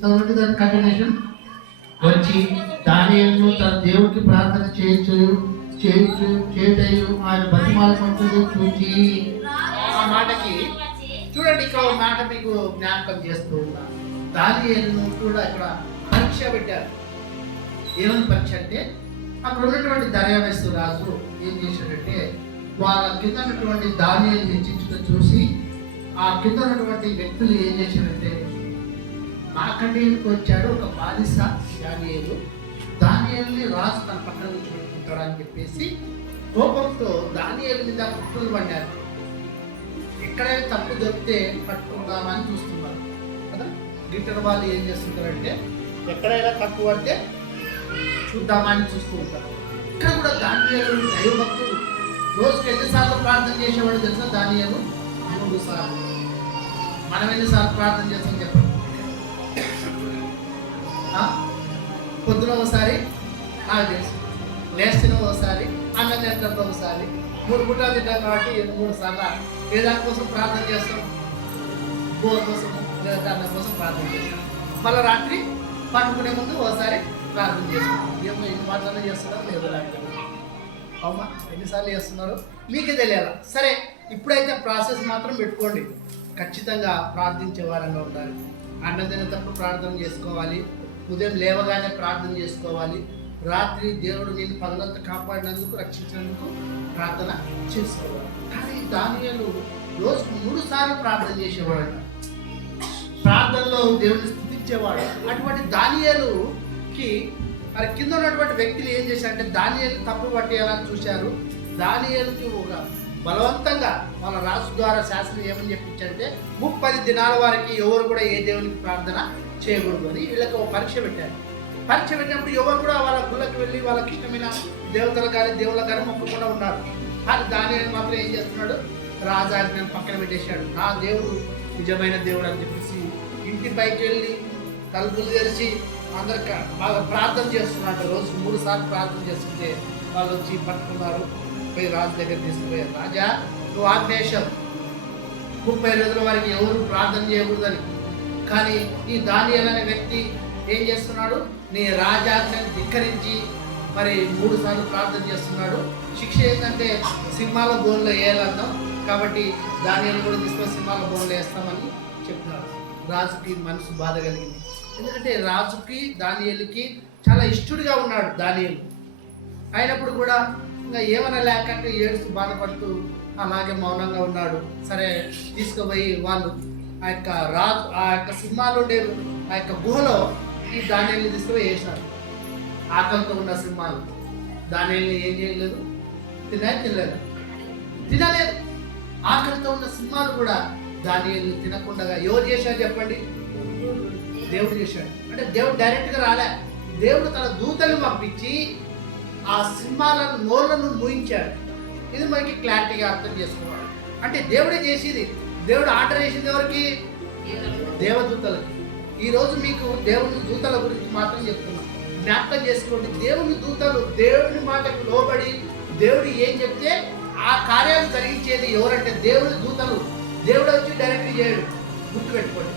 చదవండి దాని కంటిన్యూషన్ వచ్చి దానియలను తన దేవుడికి ప్రార్థన చేయొచ్చు చేయొచ్చు చేయటయు ఆయన బతిమాలకుంటుంది చూచి. ఆ మాటకి చూడండి ఇక్కడ ఒక మాట మీకు జ్ఞాపకం చేస్తూ ఉన్నాను దానియలను కూడా ఇక్కడ పరీక్ష పెట్టారు. ఏమని పరీక్ష అంటే అక్కడ ఉన్నటువంటి దర్యావేస్తు రాజు ఏం చేశాడంటే వాళ్ళ కింద ఉన్నటువంటి ధాన్యాన్ని హెచ్చించుకొని చూసి ఆ కింద ఉన్నటువంటి వ్యక్తులు ఏం చేశారంటే మాకండీకి వచ్చాడు ఒక బాలిస దానియలు దానియల్ని రాజు తన పక్కన కూర్చోబెట్టుకుంటాడు అని చెప్పేసి కోపంతో దానియల్ మీద కుట్రలు పడ్డారు. ఎక్కడైనా తప్పు దొరికితే పట్టుకుందామని చూస్తున్నారు. కదా? గిట్టర్ వాళ్ళు ఏం చేస్తుంటారంటే ఎక్కడైనా తప్పు పడితే చూద్దామని చూస్తూ ఉంటారు. ఇక్కడ కూడా దానియలు దైవభక్తులు రోజుకి ఎన్నిసార్లు ప్రార్థన చేసేవాడు తెలుసా దానియలు మూడు సార్లు. మనం ఎన్నిసార్లు ప్రార్థన చేస్తాం చెప్పండి? పొద్దున ఒకసారి నాకు తెలుసు లేచిన ఒకసారి అన్నం తింటప్పుడు ఒకసారి. మూడు పుట్టాలు తింటాం కాబట్టి మూడు సార్లు ఏ దానికోసం ప్రార్థన చేస్తాం? బోర్ కోసం లేదా అన్నం కోసం ప్రార్థన చేస్తాం. మళ్ళీ రాత్రి పండుకునే ముందు ఒకసారి ప్రార్థన చేస్తాం. ఏమో ఎన్ని మాటలు చేస్తున్నారో లేదు అవునా? ఎన్నిసార్లు చేస్తున్నారు మీకే తెలియాలి? సరే ఇప్పుడైతే ప్రాసెస్ మాత్రం పెట్టుకోండి. ఖచ్చితంగా ప్రార్థించే వారంగా ఉండాలి. అన్నం తినేటప్పుడు ప్రార్థన చేసుకోవాలి. ఉదయం లేవగానే ప్రార్థన చేసుకోవాలి. రాత్రి దేవుడు నేను పగలంతా కాపాడినందుకు రక్షించినందుకు ప్రార్థన చేసుకోవాలి. కానీ దానియలు రోజుకు మూడు సార్లు ప్రార్థన చేసేవాడు ప్రార్థనలో దేవుడిని స్థుతించేవాడు. అటువంటి దానియలుకి మరి కింద ఉన్నటువంటి వ్యక్తులు ఏం చేశారంటే దానియలు తప్పు పట్టేయాలని చూశారు. దానియలకి ఒక బలవంతంగా వాళ్ళ రాజు ద్వారా శాసనం ఏమని చెప్పించారంటే ముప్పది దినాల వారికి ఎవరు కూడా ఏ దేవునికి ప్రార్థన చేయకూడదు అని వీళ్ళకి ఒక పరీక్ష పెట్టారు. పరీక్ష పెట్టినప్పుడు ఎవరు కూడా వాళ్ళ గుళ్ళకి వెళ్ళి వాళ్ళకి ఇష్టమైన దేవతలు కానీ దేవుళ్ళ కానీ మొక్కకుండా ఉన్నారు. కానీ దాని మాత్రం ఏం చేస్తున్నాడు? రాజాజ్ఞను పక్కన పెట్టేశాడు. నా దేవుడు నిజమైన దేవుడు అని చెప్పేసి ఇంటి పైకి వెళ్ళి తలుపులు తెరిచి అందరికి బాగా ప్రార్థన చేస్తున్నాడు. రోజు మూడు సార్లు ప్రార్థన చేస్తుంటే వాళ్ళు వచ్చి పట్టుకున్నారు. పోయి రాజు దగ్గర తీసుకుపోయారు. రాజా నువ్వు ఆజ్ఞేశం ముప్పై రోజుల వారికి ఎవరు ప్రార్థన చేయకూడదని కానీ ఈ దానియల్ అనే వ్యక్తి ఏం చేస్తున్నాడు? నీ రాజాజ్ఞని ధిక్కరించి మరి మూడు సార్లు ప్రార్థన చేస్తున్నాడు. శిక్ష ఏంటంటే సింహాల బోన్లో వేయాలన్నాం కాబట్టి దానియల్ కూడా తీసుకొని సింహాల బోన్లో వేస్తామని చెప్తున్నారు. రాజుకి మనసు బాధ కలిగింది. ఎందుకంటే రాజుకి దానియలకి చాలా ఇష్టడుగా ఉన్నాడు దానియలు. అయినప్పుడు కూడా ఇంకా ఏమైనా లేకంటే ఏడుస్తూ బాధపడుతూ అలాగే మౌనంగా ఉన్నాడు. సరే తీసుకుపోయి వాళ్ళు ఆ యొక్క రా ఆ యొక్క సింహాలు ఉండే ఆ యొక్క గుహలో ఈ దానిని తీసుకుపోయి వేసినారు. ఆకలితో ఉన్న సింహాలు. దానిని ఏం చేయలేదు. తినే తినలేదు. తినలేదు. ఆకలితో ఉన్న సింహాలు కూడా దాని తినకుండా ఎవరు చేశారు చెప్పండి? దేవుడు చేశాడు. అంటే దేవుడు డైరెక్ట్గా రాలే. దేవుడు తన దూతలు పంపించి ఆ సింహాలను నోళ్ళను మూయించాడు. ఇది మనకి క్లారిటీగా అర్థం చేసుకోవాలి. అంటే దేవుడే చేసేది. దేవుడు ఆర్డర్ చేసింది ఎవరికి? దేవదూతలకి. ఈరోజు మీకు దేవుని దూతల గురించి మాత్రం చెప్తున్నాం. జ్ఞాపకం చేసుకోండి. దేవుని దూతలు దేవుని మాటకు లోబడి దేవుడు ఏం చెప్తే ఆ కార్యాలు జరిగించేది ఎవరంటే దేవుని దూతలు. దేవుడు వచ్చి డైరెక్ట్ చేయడు. గుర్తుపెట్టుకోండి.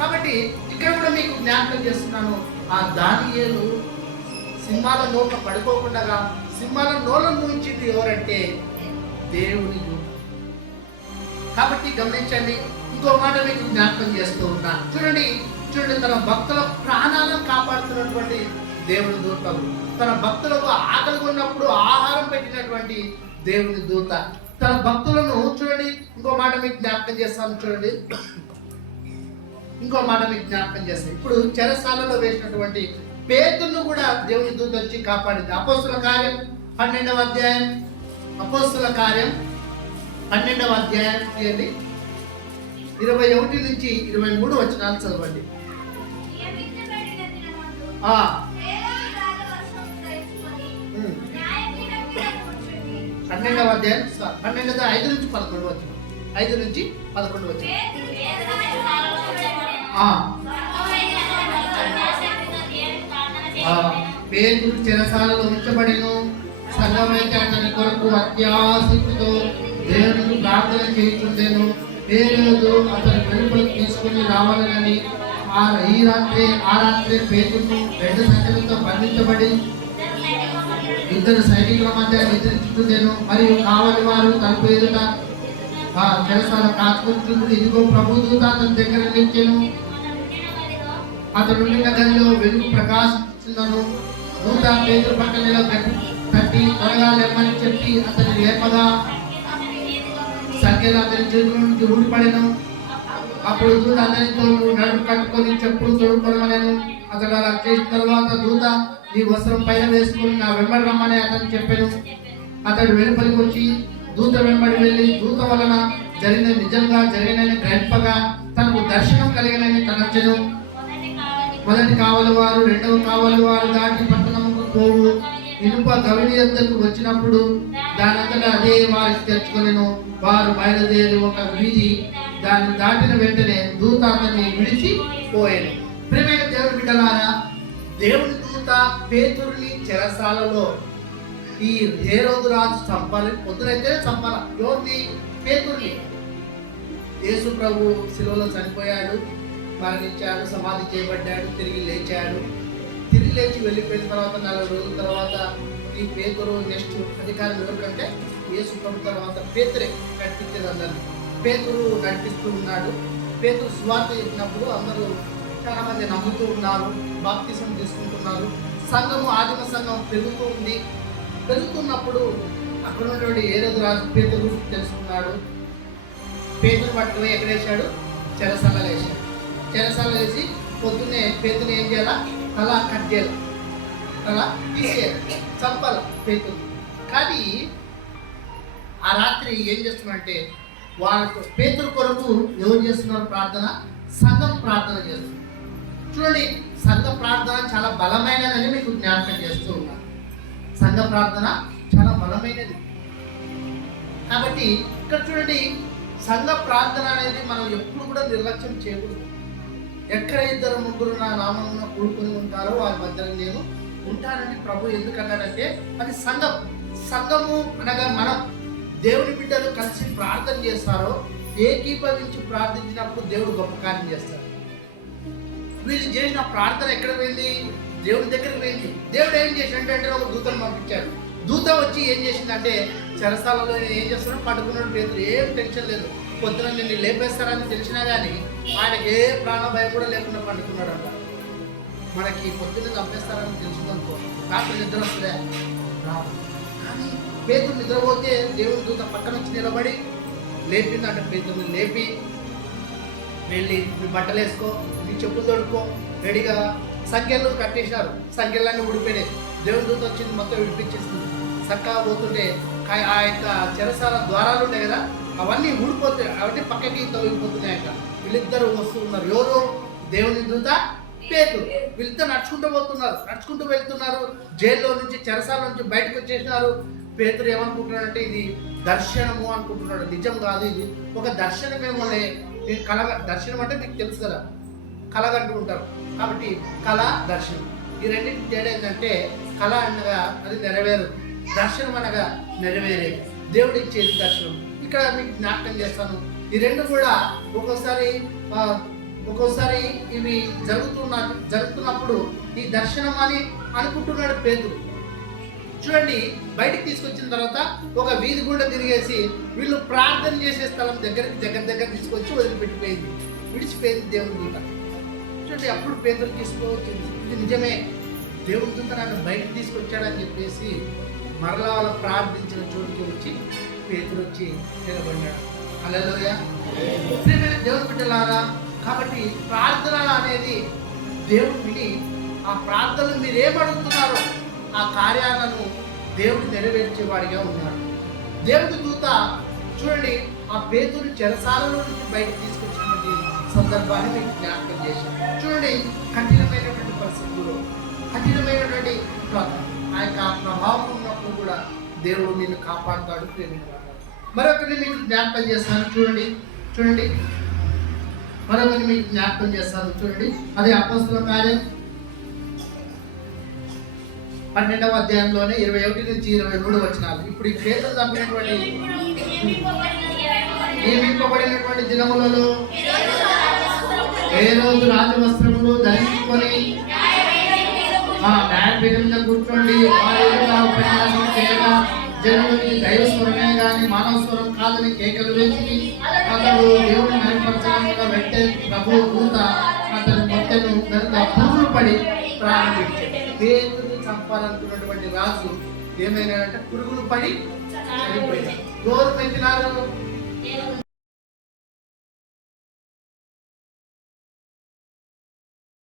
కాబట్టి ఇక్కడ కూడా మీకు జ్ఞాపకం చేస్తున్నాను. ఆ దానియేలు సింహాల నోట్ల పడుకోకుండా సింహాల నోళ్ళ ముగించింది ఎవరంటే దేవుని దూత కాబట్టి గమనించండి ఇంకో మాట మీకు జ్ఞాపకం చేస్తూ ఉన్నా. చూడండి చూడండి తన భక్తుల ప్రాణాలను కాపాడుతున్నటువంటి దేవుని దూత. తన భక్తులకు ఆకలి ఉన్నప్పుడు ఆహారం పెట్టినటువంటి దేవుని దూత. తన భక్తులను చూడండి ఇంకో మాట మీకు జ్ఞాపకం చేస్తాను చూడండి. ఇంకో మాట మీకు జ్ఞాపకం చేస్తాను. ఇప్పుడు చెరసాలలో వేసినటువంటి పేతులను కూడా దేవుని దూత వచ్చి కాపాడింది. అపోస్తుల కార్యం పన్నెండవ అధ్యాయం. అపోస్తుల కార్యం పన్నెండవ అధ్యాయం చేయండి ఇరవై ఒకటి నుంచి ఇరవై మూడు వచనాలు చదవండి. పన్నెండవ అధ్యాయం స- పన్నెండవ ఐదు నుంచి పదకొండు వచ్చిన ఐదు నుంచి పదకొండు వచ్చిన పేరు చెరసాలలో ఉంచబడిను. సంగమైతే అతని కొరకు అత్యాసక్తితో దేవునికి ప్రార్థన చేయించుంటేను పేరును అతని వెలుపలకు తీసుకుని రావాలని ఆ ఈ రాత్రి ఆ రాత్రి పేతును రెండు సంఖ్యలతో బంధించబడి ఇద్దరు సైనికుల మధ్య నిద్రించుటను మరియు కావలి వారు తలుపు ఎదుట ఆ కాచుకుంటుంది ఇదిగో ప్రభు దూత అతని దగ్గర నిలిచాను. అతడు ఉండిన గదిలో వెలుగు ప్రకాశించున్నను నూట పేదరు పక్కనలో తట్టి త్వరగా లేమని చెప్పి అతని లేపగా సంఖ్యలో అతని చేతుల నుంచి ఊడిపడెను అప్పుడు దూత అతనితో నడుపు కట్టుకొని చెప్పులు తొడుక్కొనమనెను అతడు అలా చేసిన తర్వాత దూత నీ వస్త్రం పైన వేసుకుని నా వెంబడి రమ్మని అతను చెప్పాను అతడు వెలుపలికి వచ్చి దూత వెంబడి వెళ్ళి దూత వలన జరిగిన నిజంగా జరిగినని గ్రహింపగా తనకు దర్శనం కలిగినని తనచ్చను. మొదటి కావలి వారు రెండవ కావలి వారు దాటి పట్టణముకు పోవు. ఇనుప కవిని యొద్దకు వచ్చినప్పుడు దానంతటా అదే వారికి తెచ్చుకొనిను. వారు బయలుదేరి ఒక వీధి దాన్ని దాటిన వెంటనే దూత అతన్ని విడిచి పోయాను. ప్రేమైన దేవుని బిడ్డలారా దేవుని దూత పేతుర్ని చెరసాలలో ఈ ఏ రోజు రాజు చంపాలి పొద్దునైతే చంపాల. ఎవరిని? పేతుర్ని. యేసు ప్రభు శిలువలో చనిపోయాడు మరణించాడు సమాధి చేయబడ్డాడు తిరిగి లేచాడు. తిరిగి వెళ్ళిపోయిన తర్వాత నాలుగు రోజుల తర్వాత ఈ పేతురు నెక్స్ట్ అధికారం ఎవరికంటే యేసు ప్రభు తర్వాత పేతురే నడిపించేది అందరు పేతురు నడిపిస్తూ ఉన్నాడు. పేతురు స్వార్థ చెప్పినప్పుడు అందరూ చాలా మంది నమ్ముతూ ఉన్నారు బాప్తిసం తీసుకుంటున్నారు. సంఘము ఆదిమ సంఘం పెరుగుతూ ఉంది. పెరుగుతున్నప్పుడు అక్కడ ఉన్నటువంటి ఏరదు రాజు పేతురు తెలుసుకున్నాడు. పేతురు పట్టుకుని ఎక్కడ వేసాడు చెరసాల వేసాడు చెరసాల వేసి పొద్దున్నే పేతుని ఏం చేయాలా? తల కట్ చేయాలి తల తీసేయాలి. చంపాలి? కానీ ఆ రాత్రి ఏం చేస్తున్నారంటే వాళ్ళకు పేతురు కొరకు ఎవరు చేస్తున్నారు ప్రార్థన? సంఘం ప్రార్థన చేస్తున్నారు. చూడండి సంఘ ప్రార్థన చాలా బలమైనదని మీకు జ్ఞాపకం చేస్తూ ఉన్నాను సంఘ ప్రార్థన చాలా బలమైనది. కాబట్టి ఇక్కడ చూడండి సంఘ ప్రార్థన అనేది మనం ఎప్పుడు కూడా నిర్లక్ష్యం చేయకూడదు. ఎక్కడ ఇద్దరు ముగ్గురు నా నామంలో కూడుకుని ఉంటారో వారి మధ్యలో నేను ఉంటానని ప్రభు ఎందుకన్నాడంటే అది సంఘం. సంఘము అనగా మనం. దేవుని బిడ్డలు కలిసి ప్రార్థన చేస్తారో ఏకీభవించి ప్రార్థించినప్పుడు దేవుడు గొప్ప కార్యం చేస్తాడు. వీళ్ళు చేసిన ప్రార్థన ఎక్కడ పోయింది? దేవుడి దగ్గరికి పోయింది. దేవుడు ఏం చేసిండు అంటే ఒక దూతను పంపించాడు. దూత వచ్చి ఏం చేసిందంటే చెరసాలలో ఏం చేస్తున్నాడు పడుకున్నాడు పేరు ఏం టెన్షన్ లేదు. పొద్దున నిన్ను లేపేస్తారని తెలిసినా కానీ ఆయనకి ఏ ప్రాణ భయం కూడా లేకుండా పండుకున్నాడు అంట మనకి పొద్దున్న చంపేస్తారని తెలుసుకుందనుకో రాత్రి నిద్ర వస్తుందే రాదు కానీ పేదలు నిద్రపోతే దేవుని దూత పక్కన వచ్చి నిలబడి లేపిందంట పేదల్ని లేపి వెళ్ళి మీ బట్టలు వేసుకో మీ చెప్పులు తొడుక్కో రెడీగా సంఖ్యలు కట్టేశారు. సంఖ్యలన్నీ ఊడిపోయినాయి. దేవుని దూత వచ్చింది మొత్తం విడిపించేస్తుంది చక్కగా పోతుంటే ఆ యొక్క చెరసాల ద్వారాలు ఉంటాయి కదా అవన్నీ ఊడిపోతాయి అవన్నీ పక్కకి తొలగిపోతున్నాయంట వీళ్ళిద్దరు వస్తూ ఉన్నారు ఎవరు? దేవుని దూత పేరు వీళ్ళిద్దరు నడుచుకుంటూ పోతున్నారు. నడుచుకుంటూ వెళ్తున్నారు. జైల్లో నుంచి చెరసాల నుంచి బయటకు వచ్చేసినారు. పేతురు ఏమనుకుంటున్నాడంటే ఇది దర్శనము అనుకుంటున్నాడు. నిజం కాదు ఇది. ఒక దర్శనమేమోలే మీకు కళ దర్శనం అంటే మీకు తెలుసు కదా. కళగంటూ ఉంటారు. కాబట్టి కళ దర్శనం. ఈ రెండింటి తేడా ఏంటంటే కళ అనగా అది నెరవేరు దర్శనం అనగా నెరవేరే దేవుడు ఇచ్చేది దర్శనం. ఇక్కడ మీకు జ్ఞాపకం చేస్తాను. ఈ రెండు కూడా ఒక్కోసారి ఒక్కోసారి ఇవి జరుగుతున్న జరుగుతున్నప్పుడు ఈ దర్శనం అని అనుకుంటున్నాడు పేదలు చూడండి బయటికి తీసుకొచ్చిన తర్వాత ఒక వీధి గుండా తిరిగేసి వీళ్ళు ప్రార్థన చేసే స్థలం దగ్గరికి దగ్గర దగ్గర తీసుకొచ్చి వదిలిపెట్టిపోయింది. విడిచిపోయింది దేవుని దూత చూడండి అప్పుడు పేదలు తీసుకోవచ్చింది ఇది నిజమే. దేవుని దూత నన్ను బయటకు తీసుకొచ్చాడని చెప్పేసి మరలా వాళ్ళు ప్రార్థించిన చోటుకి వచ్చి పేదలు వచ్చి నిలబడ్డాడు. ప్రియమైన దేవుని బిడ్డలారా కాబట్టి ప్రార్థన అనేది దేవుడు విని ఆ ప్రార్థనలు మీరు ఏమడుగుతున్నారో ఆ కార్యాలను దేవుడు నెరవేర్చేవాడిగా ఉన్నాడు. దేవుడి దూత చూడండి ఆ పేతుని చెరసాలలో నుంచి బయటకు తీసుకొచ్చినటువంటి సందర్భాన్ని మీకు జ్ఞాపకం చేశాను. చూడండి కఠినమైనటువంటి పరిస్థితుల్లో కఠినమైనటువంటి ఆ యొక్క ప్రభావం ఉన్నప్పుడు కూడా దేవుడు నిన్ను కాపాడుతాడు ప్రేమిస్తాడు మరొకటి మీకు జ్ఞాపకం చేస్తాను. చూడండి చూడండి. మరొకటి మీకు జ్ఞాపకం చేస్తాను. చూడండి. అదే అపస్తుల కార్యం. పన్నెండవ అధ్యాయంలోనే ఇరవై ఒకటి నుంచి ఇరవై మూడు వచ్చినారు ఇప్పుడు ఈ పేదలు తప్పినటువంటి నియమింపబడినటువంటి దినములలో ఏ రోజు రాజు వస్త్రములు ధరించుకొని న్యాయపీఠం కూర్చోండి వారి ఉపన్యాసం చేయగా దేవుడికి దైవ స్వరమే కాని మానవ స్వరం కాదని కేకలు వేసి అతడు దేవుని మెరుగుపరచడానికి పెట్టే ప్రభు దూత అతని మొత్తను కనుక పురుగులు పడి ప్రారంభించాడు. దేవుడిని చంపాలనుకున్నటువంటి రాజు ఏమైనా అంటే పురుగులు పడి చనిపోయాడు. గోరు పెట్టినారు.